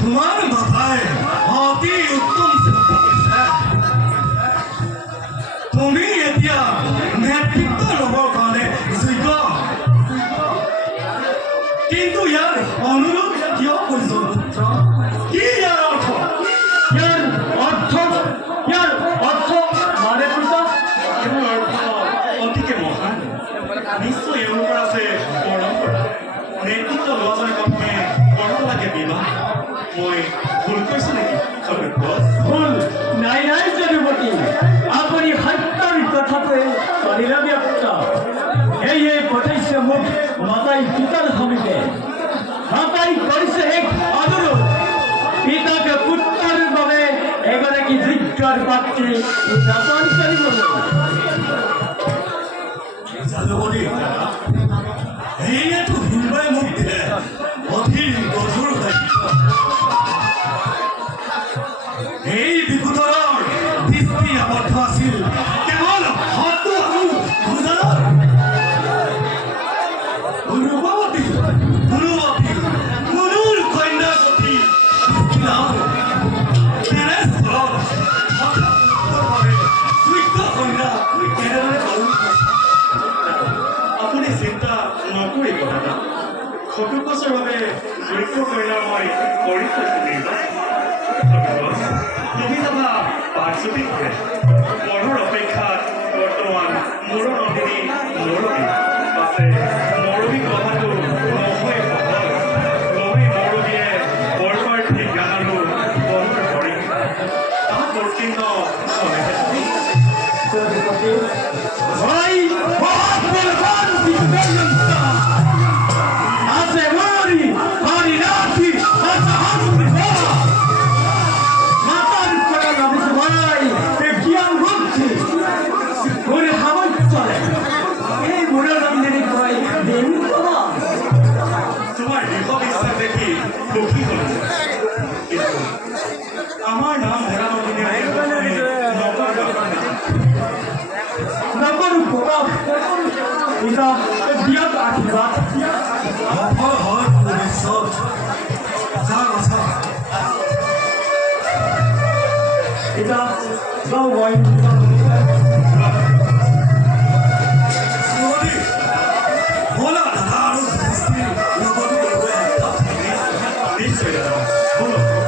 তোমাৰ মাথায় অতি উত্তম চিন্তা কৰিছে তুমি এতিয়া নেতৃত্ব ল'বৰ কাৰণে যোগ্য কিন্তু ইয়াৰ অনুৰোধ কিয় কৰিছো পুত্ৰ কি ইয়াৰ অৰ্থ মানে পুত্ৰ ইয়াৰ অৰ্থ অতিকে মহান নিশ্চয় এওঁলোকৰ আছে পৰম্পৰা নেতৃত্ব লোৱাজনে প্ৰথমে কৰিব লাগে বিবাহ মই ভুল কৈছো নেকি ভুল নাই নাই যদুপতি আপুনি সত্যৰ কথাটোৱে কৰিলে ব্যক্ত সেয়ে পঠাইছে মোক মাতাই পিতাৰ সমিতে মাতাই কৰিছে এক অনুৰোধ পিতাকে পুত্ৰৰ বাবে এগৰাকী যোগ্যৰ পাত্ৰী নিৰ্বাচন কৰিবলৈ যদুপতি সেয়েতো হিন্দুৱে মোক দিলে অধীৰ গধুৰ দায়িত্ব এই বিকুটৰৰ দৃষ্টি আবদ্ধ আছিল কেৱল হতু আৰু ভোজনৰ ৰূপৱতী মুনুৰ কন্যাৱতী তেনেস্থলত যোগ্য কন্যা কেনেদৰে আপুনি চিন্তা নকৰিব দাদা সত্তৰ বছৰৰ বাবে যোগ্য কন্যা মই কৰি থৈছোঁ নিৰ্বাচন তুমি যাবা পাঁচজনী মনৰ অপেক্ষাত বৰ্তমান মোৰ নন্দিনী মৰমী আছে মৰমী কথাটো নহয় গমে মৰমীয়ে বৰপাৰ্থী জ্ঞান আৰু বন্ধৰ ধৰি তাত বৰ্তীৰ্ণ আমাৰ নাম বিয়াত আশীৰ্বাদ বিষয়টা বলো